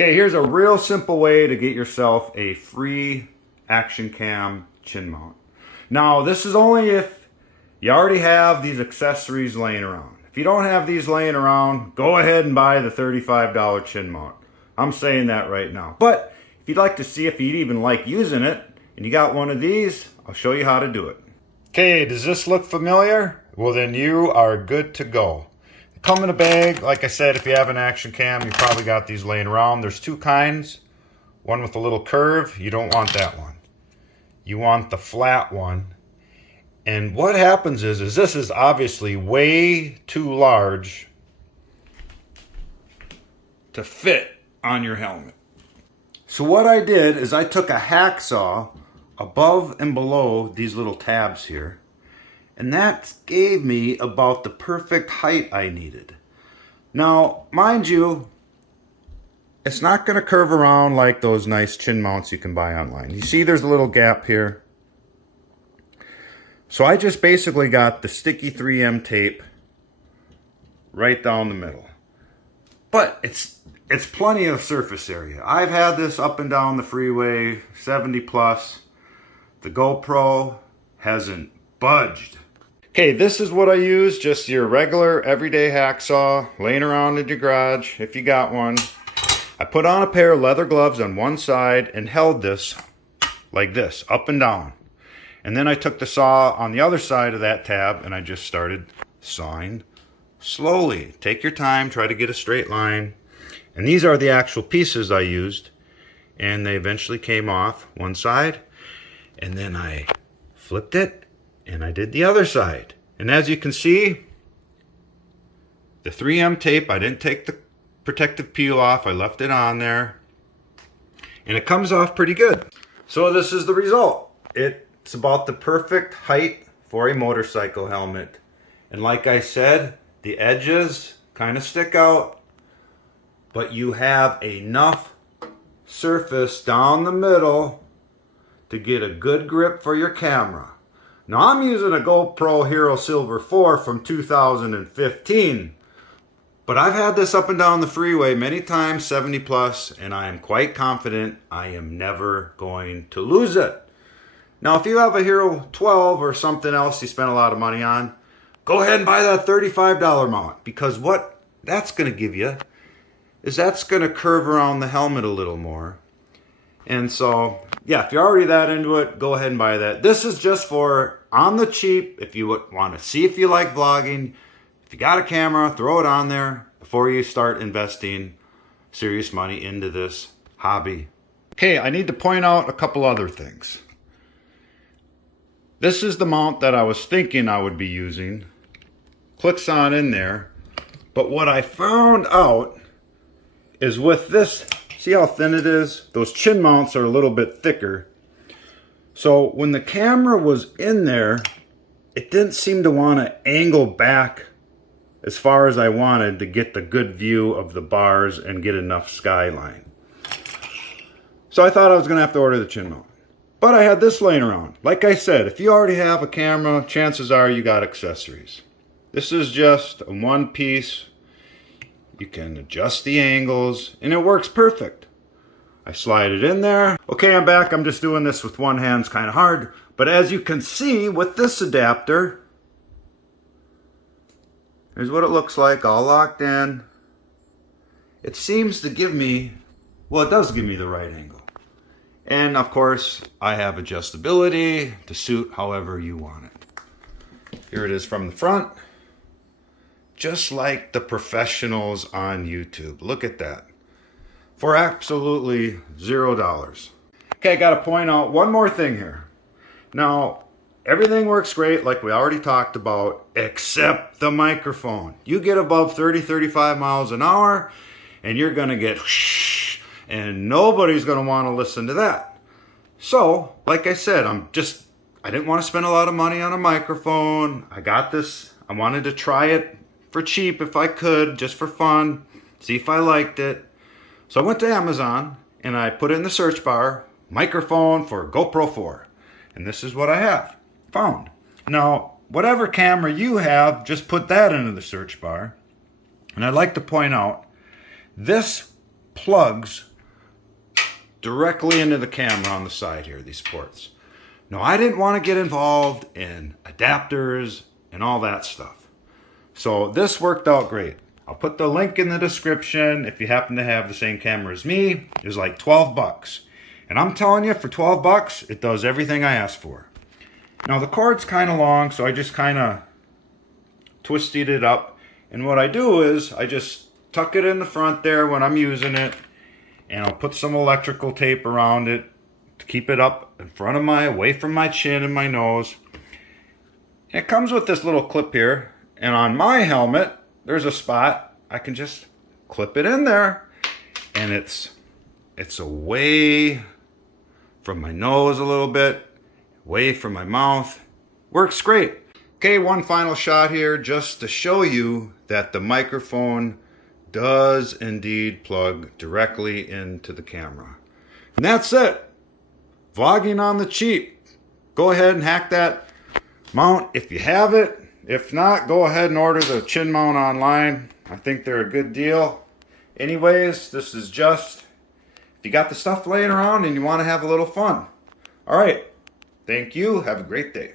Okay, here's a real simple way to get yourself a free action cam chin mount. Now, this is only if you already have these accessories laying around. If you don't have these laying around, go ahead and buy the $35 chin mount. I'm saying that right now. But if you'd like to see if you'd even like using it, and you got one of these, I'll show you how to do it. Okay, does this look familiar? Well, then you are good to go. Come in a bag. Like I said, if you have an action cam, you probably got these laying around. There's two kinds. One with a little curve. You don't want that one. You want the flat one. And what happens is this is obviously way too large to fit on your helmet. So what I did is I took a hacksaw above and below these little tabs here. And that gave me about the perfect height I needed. Now, mind you, it's not going to curve around like those nice chin mounts you can buy online. You see there's a little gap here. So I just basically got the sticky 3M tape right down the middle. But it's plenty of surface area. I've had this up and down the freeway, 70 plus. The GoPro hasn't budged. Okay, this is what I use, just your regular everyday hacksaw laying around in your garage, if you got one. I put on a pair of leather gloves on one side and held this like this, up and down. And then I took the saw on the other side of that tab and I just started sawing slowly. Take your time, try to get a straight line. And these are the actual pieces I used. And they eventually came off one side. And then I flipped it. And I did the other side. And as you can see, the 3M tape, I didn't take the protective peel off. I left it on there. And it comes off pretty good. So this is the result. It's about the perfect height for a motorcycle helmet. And like I said, the edges kind of stick out. But you have enough surface down the middle to get a good grip for your camera. Now I'm using a GoPro Hero Silver 4 from 2015, but I've had this up and down the freeway many times, 70 plus, and I am quite confident I am never going to lose it. Now if you have a Hero 12 or something else you spend a lot of money on, go ahead and buy that $35 mount, because what that's going to give you is that's going to curve around the helmet a little more. And so, yeah, if you're already that into it, go ahead and buy that. This is just for on the cheap, if you want to see if you like vlogging. If you got a camera, throw it on there before you start investing serious money into this hobby. Okay, I need to point out a couple other things. This is the mount that I was thinking I would be using. Clicks on in there. But what I found out is with this, see how thin it is? Those chin mounts are a little bit thicker. So when the camera was in there, it didn't seem to want to angle back as far as I wanted to get the good view of the bars and get enough skyline. So I thought I was going to have to order the chin mount. But I had this laying around. Like I said, if you already have a camera, chances are you got accessories. This is just a one piece. You can adjust the angles, and it works perfect. I slide it in there. Okay, I'm back. I'm just doing this with one hand. It's kind of hard. But as you can see with this adapter, here's what it looks like, all locked in. It seems to give me, well, it does give me the right angle. And of course, I have adjustability to suit however you want it. Here it is from the front. Just like the professionals on YouTube. Look at that. For absolutely $0. Okay, I got to point out one more thing here. Now, everything works great like we already talked about, except the microphone. You get above 30, 35 miles an hour, and you're going to get whoosh, and nobody's going to want to listen to that. So, like I said, I didn't want to spend a lot of money on a microphone. I got this. I wanted to try it for cheap if I could, just for fun, see if I liked it. So I went to Amazon and I put in the search bar, microphone for GoPro 4. And this is what I found. Now, whatever camera you have, just put that into the search bar. And I'd like to point out, this plugs directly into the camera on the side here, these ports. Now, I didn't want to get involved in adapters and all that stuff. So this worked out great. I'll put the link in the description if you happen to have the same camera as me. It was like 12 bucks. And I'm telling you, for 12 bucks, it does everything I asked for. Now the cord's kind of long, so I just kind of twisted it up. And what I do is I just tuck it in the front there when I'm using it. And I'll put some electrical tape around it to keep it up in front of away from my chin and my nose. And it comes with this little clip here. And on my helmet, there's a spot. I can just clip it in there. And it's away from my nose a little bit, away from my mouth. Works great. Okay, one final shot here just to show you that the microphone does indeed plug directly into the camera. And that's it. Vlogging on the cheap. Go ahead and hack that mount if you have it. If not, go ahead and order the chin mount online. I think they're a good deal. Anyways, this is just if you got the stuff laying around and you want to have a little fun. All right. Thank you. Have a great day.